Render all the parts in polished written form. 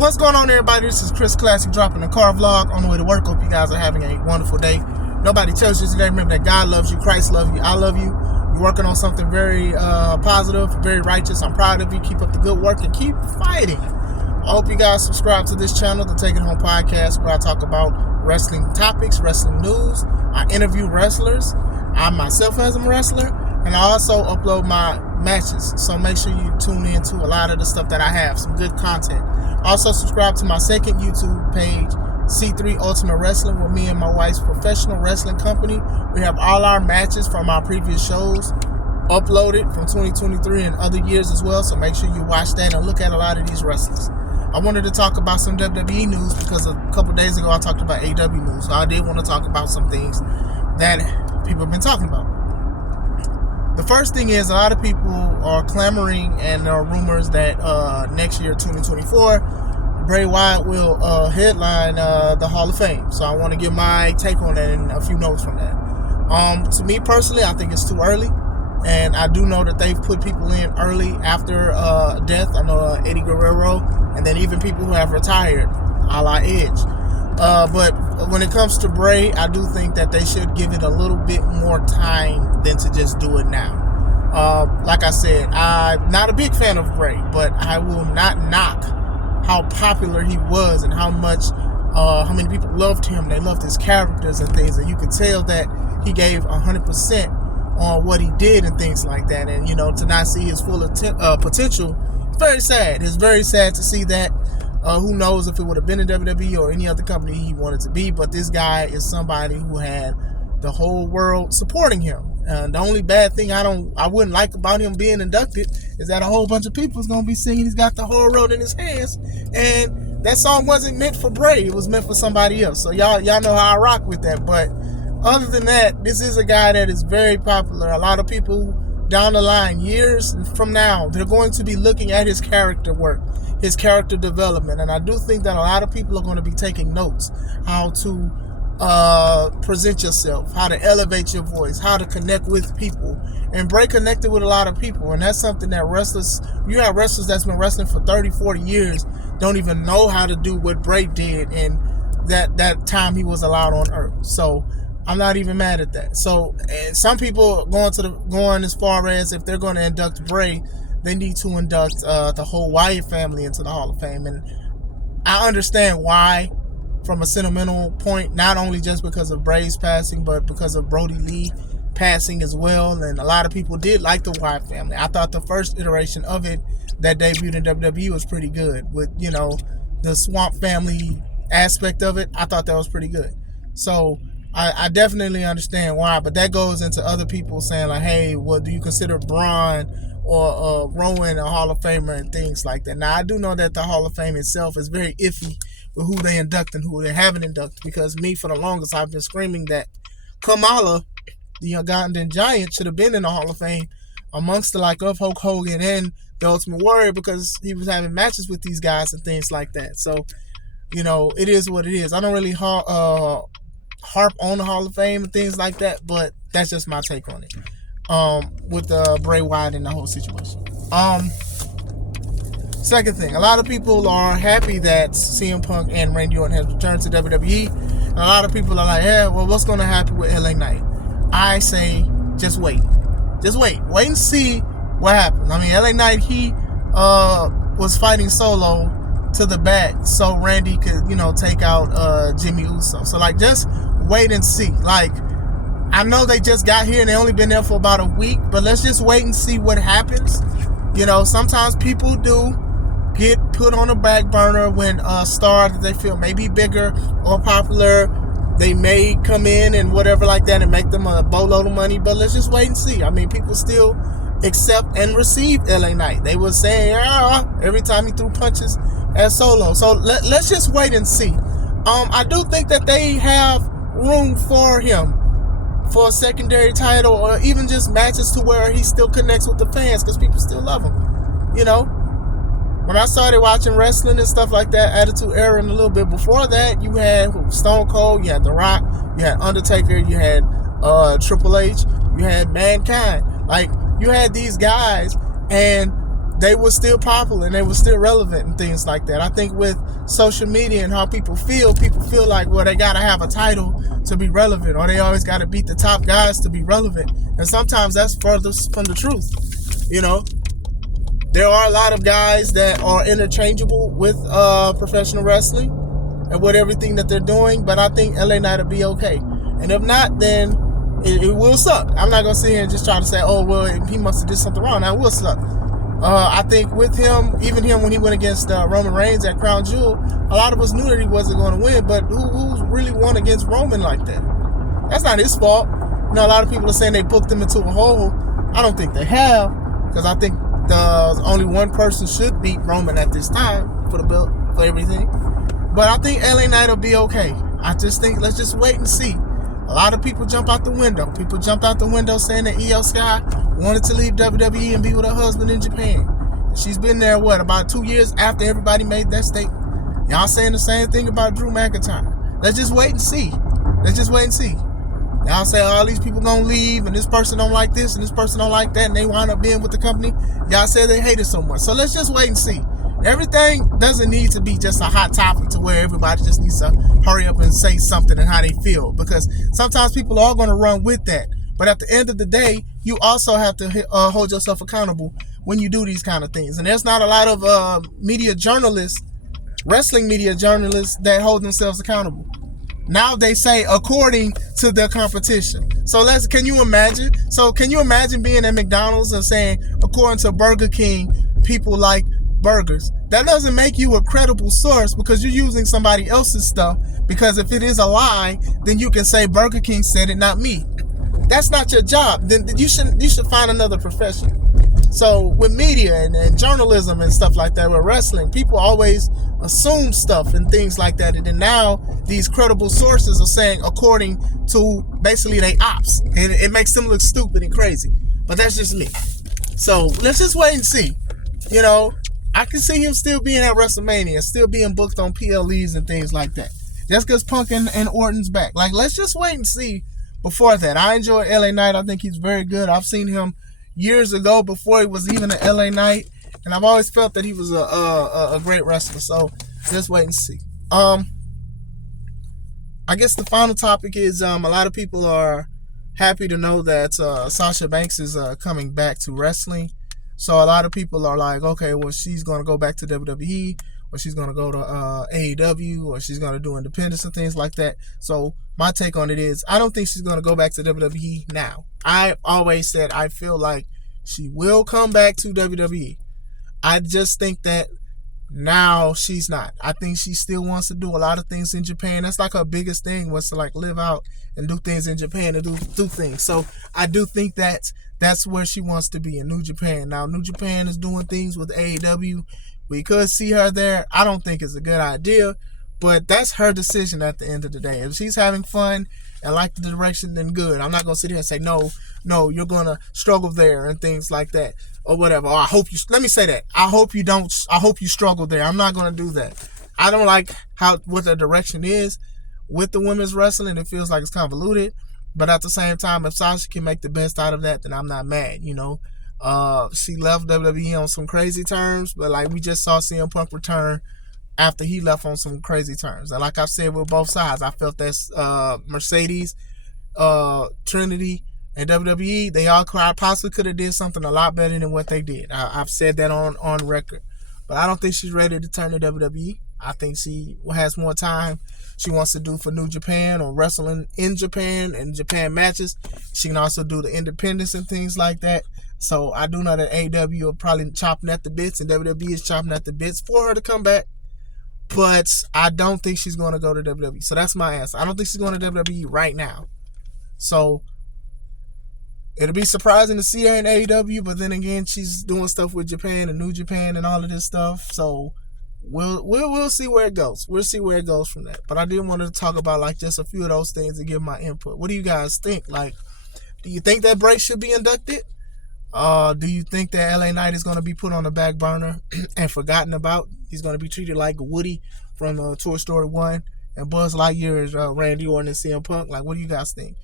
What's going on, everybody? This is Chris Classic dropping a car vlog on the way to work. Hope you guys are having a wonderful day. Nobody tells you today. Remember that God loves you, Christ loves you, I love you. You're working on something very positive, very righteous. I'm proud of you. Keep up the good work and keep fighting. I hope you guys subscribe to this channel, the Take It Home podcast, where I talk about wrestling topics, wrestling news. I interview wrestlers. I myself as a wrestler, and I also upload my matches. So make sure you tune in to a lot of the stuff that I have, some good content. Also subscribe to my second YouTube page, C3 Ultimate Wrestling, with me and my wife's professional wrestling company. We have all our matches from our previous shows uploaded from 2023 and other years as well. So make sure you watch that and look at a lot of these wrestlers. I wanted to talk about some WWE news because a couple days ago I talked about AEW news. So I did want to talk about some things that people have been talking about. The first thing is, a lot of people are clamoring, and there are rumors that next year, 2024, Bray Wyatt will headline the Hall of Fame. So I want to give my take on that and a few notes from that. To me personally, I think it's too early. And I do know that they've put people in early after death. I know Eddie Guerrero, and then even people who have retired, a la Edge. But when it comes to Bray, I do think that they should give it a little bit more time than to just do it now. Like I said, I'm not a big fan of Bray, but I will not knock how popular he was and how many people loved him. They loved his characters and things, and you could tell that he gave 100% on what he did and things like that. And, you know, to not see his full potential, it's very sad. It's very sad to see that. Who knows if it would have been in WWE or any other company he wanted to be, but this guy is somebody who had the whole world supporting him. The only bad thing I wouldn't like about him being inducted is that a whole bunch of people is going to be singing He's Got the Whole World in His Hands, and that song wasn't meant for Bray. It was meant for somebody else. So y'all know how I rock with that. But other than that, this is a guy that is very popular. A lot of people down the line, years from now, they're going to be looking at his character work, his character development. And I do think that a lot of people are going to be taking notes how to present yourself, how to elevate your voice, how to connect with people. And Bray connected with a lot of people, and that's something that you have wrestlers that's been wrestling for 30, 40 years don't even know how to do what Bray did in that time he was allowed on Earth. So I'm not even mad at that. So some people going as far as, if they're going to induct Bray, they need to induct the whole Wyatt family into the Hall of Fame. And I understand why, from a sentimental point, not only just because of Bray's passing, but because of Brody Lee passing as well. And a lot of people did like the Wyatt family. I thought the first iteration of it that debuted in WWE was pretty good, with, you know, the Swamp family aspect of it. I thought that was pretty good. So I definitely understand why, but that goes into other people saying like, hey, well, do you consider Braun or Rowan a Hall of Famer and things like that? Now, I do know that the Hall of Fame itself is very iffy with who they induct and who they haven't inducted, because me, for the longest, I've been screaming that Kamala, the Ugandan Giant, should have been in the Hall of Fame amongst the like of Hulk Hogan and the Ultimate Warrior, because he was having matches with these guys and things like that. So, you know, it is what it is. I don't really harp on the Hall of Fame and things like that, but that's just my take on it. With Bray Wyatt and the whole situation. Second thing, a lot of people are happy that CM Punk and Randy Orton has returned to WWE, and a lot of people are like, yeah, well, what's going to happen with LA Knight? I say, just wait and see what happens. I mean, LA Knight, he was fighting solo to the back so Randy could, you know, take out Jimmy Uso. So, like, just wait and see. Like, I know they just got here and they only been there for about a week, but let's just wait and see what happens. You know, sometimes people do get put on a back burner when a star that they feel may be bigger or popular, they may come in and whatever like that and make them a boatload of money. But let's just wait and see. I mean, people still accept and receive LA Knight. They were saying every time he threw punches as Solo. So let's just wait and see. I do think that they have room for him for a secondary title, or even just matches to where he still connects with the fans, because people still love him. You know, when I started watching wrestling and stuff like that, Attitude Era, and a little bit before that, you had Stone Cold, you had The Rock, you had Undertaker, you had Triple H, you had Mankind. Like, you had these guys, and they were still popular and they were still relevant and things like that. I think with social media and how people feel like, well, they got to have a title to be relevant, or they always got to beat the top guys to be relevant. And sometimes that's furthest from the truth. You know, there are a lot of guys that are interchangeable with professional wrestling and with everything that they're doing, but I think LA Knight will be okay. And if not, then it will suck. I'm not going to sit here and just try to say, oh, well, he must have did something wrong. Now, it will suck. I think with him, even him when he went against Roman Reigns at Crown Jewel, a lot of us knew that he wasn't going to win, but who really won against Roman like that? That's not his fault. You know, a lot of people are saying they booked him into a hole. I don't think they have, because I think only one person should beat Roman at this time for the belt, for everything. But I think LA Knight will be okay. I just think, let's just wait and see. A lot of people jump out the window. People jumped out the window saying that Io Sky wanted to leave WWE and be with her husband in Japan. She's been there, about 2 years after everybody made that statement. Y'all saying the same thing about Drew McIntyre. Let's just wait and see. Let's just wait and see. Y'all say all these people gonna leave and this person don't like this and this person don't like that and they wind up being with the company. Y'all say they hate it so much. So let's just wait and see. Everything doesn't need to be just a hot topic to where everybody just needs to hurry up and say something and how they feel, because sometimes people are going to run with that. But at the end of the day, you also have to hold yourself accountable when you do these kind of things. And there's not a lot of media journalists, wrestling media journalists, that hold themselves accountable. Now they say according to their competition. So can you imagine? So can you imagine being at McDonald's and saying according to Burger King, people like burgers? That doesn't make you a credible source, because you're using somebody else's stuff. Because if it is a lie, then you can say Burger King said it, not me. That's not your job. Then you should find another profession. So with media and journalism and stuff like that, with wrestling, people always assume stuff and things like that. And then now these credible sources are saying according to basically they ops. And it makes them look stupid and crazy. But that's just me. So let's just wait and see. You know, I can see him still being at WrestleMania, still being booked on PLEs and things like that. Just because Punk and Orton's back. Like, let's just wait and see before that. I enjoy LA Knight. I think he's very good. I've seen him years ago before he was even an LA Knight. And I've always felt that he was a great wrestler. So, just wait and see. I guess the final topic is a lot of people are happy to know that Sasha Banks is coming back to wrestling. So a lot of people are like, okay, well, she's going to go back to WWE, or she's going to go to AEW, or she's going to do independence and things like that. So my take on it is, I don't think she's going to go back to WWE now. I always said I feel like she will come back to WWE. I just think that now she's not. I think she still wants to do a lot of things in Japan. That's like her biggest thing, was to like live out and do things in Japan and do things. So I do think that that's where she wants to be, in New Japan. Now, New Japan is doing things with AEW. We could see her there. I don't think it's a good idea, but that's her decision at the end of the day. If she's having fun and like the direction, then good. I'm not going to sit here and say, no, you're going to struggle there and things like that or whatever. Or let me say that. I hope you struggle there. I'm not going to do that. I don't like what the direction is with the women's wrestling. It feels like it's convoluted. But at the same time, if Sasha can make the best out of that, then I'm not mad, you know. She left WWE on some crazy terms, but like we just saw CM Punk return after he left on some crazy terms. And like I've said with both sides, I felt that Mercedes, Trinity, and WWE, they all possibly could have did something a lot better than what they did. I've said that on record. But I don't think she's ready to turn to WWE. I think she has more time she wants to do for New Japan or wrestling in Japan and Japan matches. She can also do the independence and things like that. So I do know that AEW are probably chopping at the bits and WWE is chopping at the bits for her to come back. But I don't think she's going to go to WWE. So that's my answer. I don't think she's going to WWE right now. So it'll be surprising to see her in AEW, but then again, she's doing stuff with Japan and New Japan and all of this stuff. So we'll see where it goes. We'll see where it goes from that. But I did want to talk about like just a few of those things and give my input. What do you guys think? Like, do you think that Bray should be inducted? Do you think that LA Knight is going to be put on the back burner and forgotten about? He's going to be treated like Woody from Toy Story 1 and Buzz Lightyear is Randy Orton and CM Punk. Like, what do you guys think?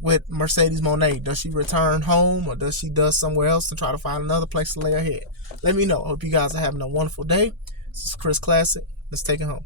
with Mercedes Mone? Does she return home, or does she do somewhere else to try to find another place to lay her head? Let me know. Hope you guys are having a wonderful day. This is Chris Classic. Let's take it home.